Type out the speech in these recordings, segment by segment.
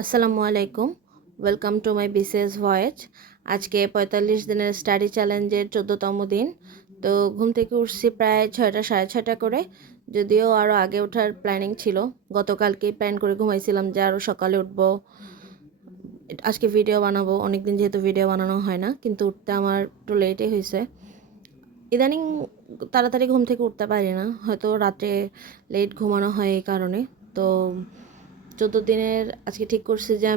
আসসালামু আলাইকুম। Welcome to my BCS voice. আজকে ৪৫ দিনের স্টাডি চ্যালেঞ্জের ১৪তম দিন। তো ঘুম থেকে উঠছি প্রায় ৬টা সাড়ে ৬টা করে, যদিও আরও আগে ওঠার প্ল্যানিং ছিল। গতকালকেই প্ল্যান করে ঘুমাইছিলাম যে আরও সকালে উঠবো, আজকে ভিডিও বানাবো। অনেকদিন যেহেতু ভিডিও বানানো হয় না, কিন্তু উঠতে আমার একটু লেটই হয়েছে। ইদানিং তাড়াতাড়ি ঘুম থেকে উঠতে পারি না, হয়তো রাতে লেট ঘুমানো হয় এই কারণে। তো ১৪ দিনের আজকে ঠিক করছি যে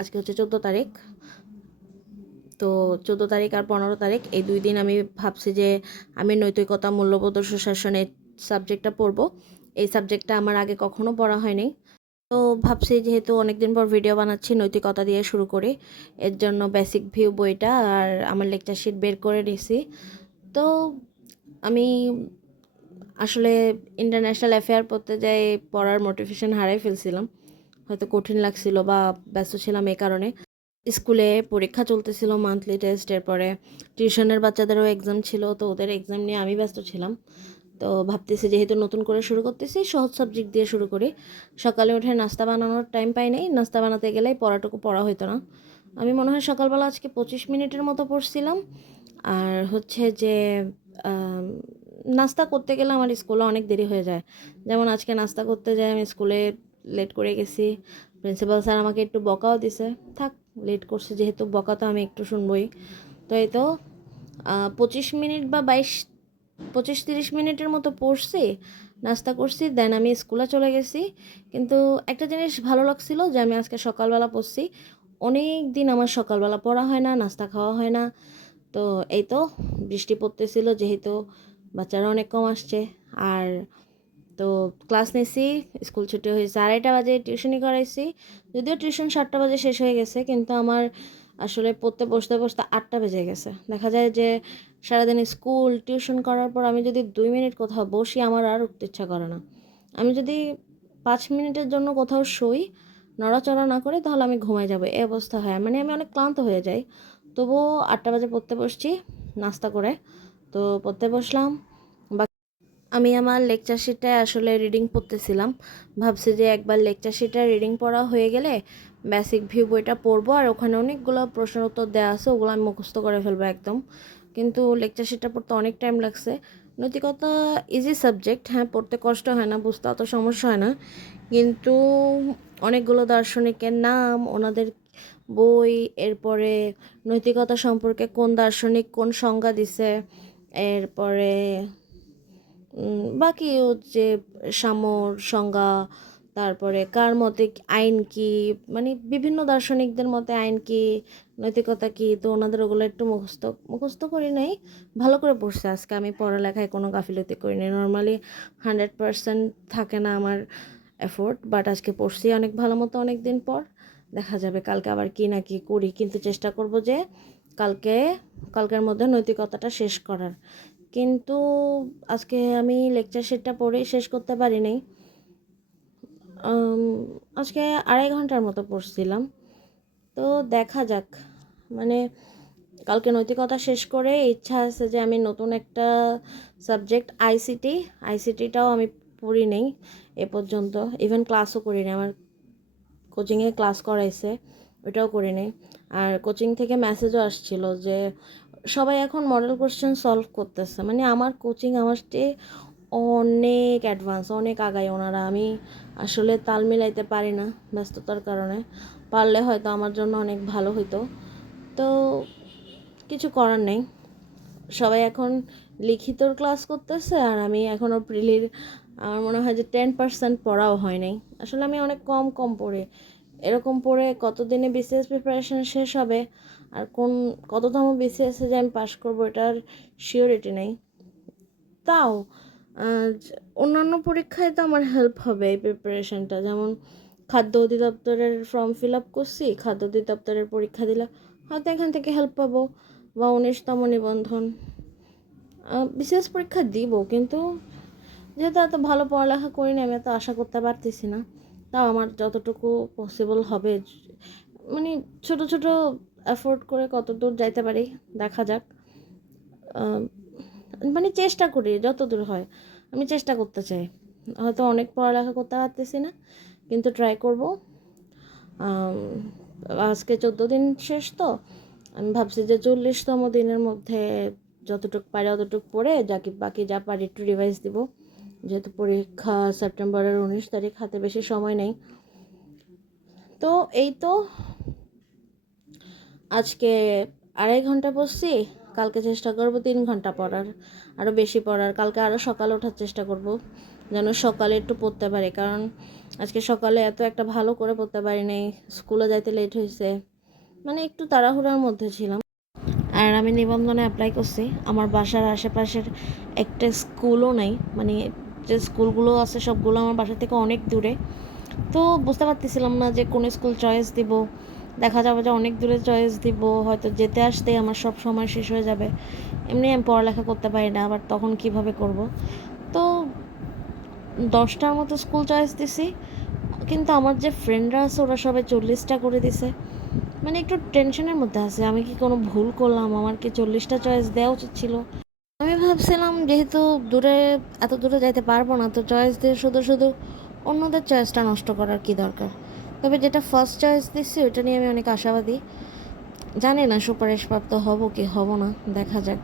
আজকে হচ্ছে ১৪ তারিখ। তো ১৪ তারিখ আর ১৫ তারিখ এই ২ দিন আমি ভাবছি যে আমি নৈতিকতা, মূল্যবোধ ও সুশাসন এই সাবজেক্টটা পড়বো। এই সাবজেক্টটা আমার আগে কখনো পড়া হয়নি। তো ভাবছি যেহেতু অনেকদিন পর ভিডিও বানাচ্ছি, নৈতিকতা দিয়ে শুরু করি। এর জন্য বেসিক ভিউ বইটা আর আমার লেকচার শিট বের করে নিয়েছি। তো আমি আসলে ইন্টারন্যাশনাল অ্যাফেয়ার পড়তে যাই, পড়ার মোটিভেশন হারাই ফেলছিলাম। হয়তো কঠিন লাগছিল বা ব্যস্ত ছিলাম এই কারণে। স্কুলে পরীক্ষা চলতেছিল, মান্থলি টেস্ট, এরপরে টিউশনের বাচ্চাদেরও এক্সাম ছিল, তো ওদের এক্সাম নিয়ে আমি ব্যস্ত ছিলাম। তো ভাবতেছি যেহেতু নতুন করে শুরু করতেছি, সহজ সাবজেক্ট দিয়ে শুরু করি। সকালে উঠে নাস্তা বানানোর টাইম পাই নাই, নাস্তা বানাতে গেলেই পড়াটুকু পড়া হতো না। আমি মনে হয় সকালবেলা আজকে 25 মিনিটের মতো পড়ছিলাম। আর হচ্ছে যে নাস্তা করতে গেলে আমার স্কুলে অনেক দেরি হয়ে যায়। যেমন আজকে নাস্তা করতে যাই আমি স্কুলে লেট করে গেছি। প্রিন্সিপাল স্যার আমাকে একটু বকাও দিছে। থাক, লেট করছে যেহেতু, বকা তো আমি একটু শুনবই। তো এই তো 25 মিনিট বা 25-30 মিনিটের মতো পড়ছি, নাস্তা করছি, দেন আমি স্কুলে চলে গেছি। কিন্তু একটা জিনিস ভালো লাগছিল যে আমি আজকে সকালবেলা পড়ছি। অনেক দিন আমার সকালবেলা পড়া হয় না, নাস্তা খাওয়া হয় না। তো এই তো বৃষ্টি পড়তেছিল যেহেতু, বাচ্চারা অনেক কম আসছে। আর তো ক্লাস নিছি, স্কুল ছুটি হয়েছে 2:30 বাজে, টিউশনি করাইছি। যদিও টিউশন 7টা বাজে শেষ হয়ে গেছে, কিন্তু আমার আসলে পড়তে বসতে বসতে 8টা বেজে গেছে। দেখা যায় যে সারাদিন স্কুল টিউশন করার পর আমি যদি 2 মিনিট কোথাও বসি, আমার আর উঠতে ইচ্ছা করে না। আমি যদি 5 মিনিটের জন্য কোথাও শুই, নড়াচড়া না করি, তাহলে আমি ঘুমাই যাবো, এই অবস্থা হয়। মানে আমি অনেক ক্লান্ত হয়ে যাই। তবুও 8টা বাজে পড়তে বসছি নাস্তা করে। তো পড়তে বসলাম। আমি আমার লেকচার শিটটায় আসলে রিডিং পড়তেছিলাম। ভাবছি যে একবার লেকচার শিটটা রিডিং পড়া হয়ে গেলে বেসিক ভিউ বইটা পড়বো, আর ওখানে অনেকগুলো প্রশ্ন উত্তর দেওয়া আছে, ওগুলো আমি মুখস্থ করে ফেলবো একদম। কিন্তু লেকচার শিটটা পড়তে অনেক টাইম লাগছে। নৈতিকতা ইজি সাবজেক্ট, হ্যাঁ, পড়তে কষ্ট হয় না, বুঝতে অত সমস্যা হয় না। কিন্তু অনেকগুলো দার্শনিকের নাম, ওনাদের বই, এরপরে নৈতিকতা সম্পর্কে কোন দার্শনিক কোন সংজ্ঞা দিছে, এরপরে বাকি হচ্ছে সাম্যর সংজ্ঞা, তারপরে কার মতে আইন কি, মানে বিভিন্ন দার্শনিকদের মতে আইন কি, নৈতিকতা কি। তো ওনাদের ওগুলো একটু মুখস্থ মুখস্থ করি নাই, ভালো করে পড়ছি আজকে। আমি পড়ালেখায় কোনো গাফিলতি করি নাই। নর্মালি 100% থাকে না আমার এফোর্ট, বাট আজকে পড়ছি অনেক ভালো মতো অনেক দিন পর। দেখা যাবে কালকে আবার কি না কি করি, কিন্তু চেষ্টা করব যে কালকে কালকের মধ্যে নৈতিকতাটা শেষ করার। কিন্তু আজকে আমি লেকচার শিটটা পড়েই শেষ করতে পারিনি। আম, আজকে 2.5 ঘন্টার মতো পড়ছিলাম। তো দেখা যাক, মানে কালকে নৈতিকতা শেষ করে ইচ্ছা আছে যে আমি নতুন একটা সাবজেক্ট আইসিটিটাও আমি পড়ি নেই এ পর্যন্ত। ইভেন ক্লাসও করি নি, আমার কোচিংয়ে ক্লাস করাইছে, ওইটাও করি নেই। আর কোচিং থেকে মেসেজও আসছিল যে সবাই এখন মডেল কোশ্চেন সলভ করতেছে। মানে আমার কোচিং আমার চেয়ে অনেক অ্যাডভান্স, অনেক আগায় ওনারা। আমি আসলে তাল মিলাইতে পারি না ব্যস্ততার কারণে। পারলে হয়তো আমার জন্য অনেক ভালো হতো। তো কিছু করার নেই, সবাই এখন লিখিতর ক্লাস করতেছে, আর আমি এখনও প্রিলির আমার মনে হয় যে 10% পড়াও হয় নাই। আসলে আমি অনেক কম কম পড়ি। এরকম পড়ে কতদিনে বিসিএস প্রিপারেশন শেষ হবে, আর কততম বিসিএসে যে আমি পাশ করবো এটার শিওরিটি নেই। তাও অন্যান্য পরীক্ষায় তো আমার হেল্প হবে এই প্রিপারেশনটা। যেমন খাদ্য অধিদপ্তরের ফর্ম ফিল আপ করছি, খাদ্য অধিদপ্তরের পরীক্ষা দিলে হয়তো এখান থেকে হেল্প পাবো, বা 19তম নিবন্ধন। বিসিএস পরীক্ষা দিব, কিন্তু যেহেতু এত ভালো পড়ালেখা করি না, আমি এত আশা করতে পারতেছি না। তাও আমার যতটুকু পসিবল হবে, মানে ছোট ছোট এফোর্ট করে কতদূর যাইতে পারি দেখা যাক। মানে চেষ্টা করি যতদূর হয়, আমি চেষ্টা করতে চাই। হয়তো অনেক পড়ালেখা করতে পারতেছি না, কিন্তু ট্রাই করব। আম, আজকে 14 দিন শেষ তো আমি ভাবছি যে 40তম দিনের মধ্যে যতটুকু পারি অতটুকু পড়ে বাকি যা পারি একটু রিভাইজ দিব, যেহেতু পরীক্ষা সেপ্টেম্বরের 19 তারিখ, হাতে বেশি সময় নেই। তো এই তো আজকে 2.5 ঘন্টা পড়ছি, কালকে চেষ্টা করব 3 ঘন্টা পড়ার, আরও বেশি পড়ার। কালকে আরও সকালে ওঠার চেষ্টা করব যেন সকালে একটু পড়তে পারি, কারণ আজকে সকালে এত একটা ভালো করে পড়তে পারি নাই, স্কুলে যাইতে লেট হয়েছে, মানে একটু তাড়াহুড়ার মধ্যে ছিলাম। আর আমি নিবন্ধনে অ্যাপ্লাই করছি, আমার বাসার আশেপাশের একটা স্কুলও নাই, মানে যে স্কুলগুলো আছে সবগুলো আমার বাসা থেকে অনেক দূরে। তো বুঝতে পারতেছিলাম না যে কোন স্কুল চয়েস দিব, দেখা যাবে যে অনেক দূরে চয়েস দিব, হয়তো যেতে আসতেই আমার সব সময় শেষ হয়ে যাবে, এমনি আমি পড়ালেখা করতে পারি না, আবার তখন কিভাবে করব। তো 10টার মতো স্কুল চয়েস দিছি, কিন্তু আমার যে ফ্রেন্ডরা আছে ওরা সবাই 40টা করে দিছে, মানে একটু টেনশনের মধ্যে আছে, আমি কি কোনো ভুল করলাম, আমার কি 40টা চয়েস দেওয়া উচিত ছিল। আমি ভাবছিলাম যেহেতু এত দূরে যাইতে পারবো না, তো চয়েস দিয়ে শুধু শুধু অন্যদের চয়েসটা নষ্ট করার কি দরকার। তবে যেটা ফার্স্ট চয়েস দিচ্ছি ওটা নিয়ে আমি অনেক আশাবাদী, জানি না সুপারিশপ্রাপ্ত হব কি হব না, দেখা যাক।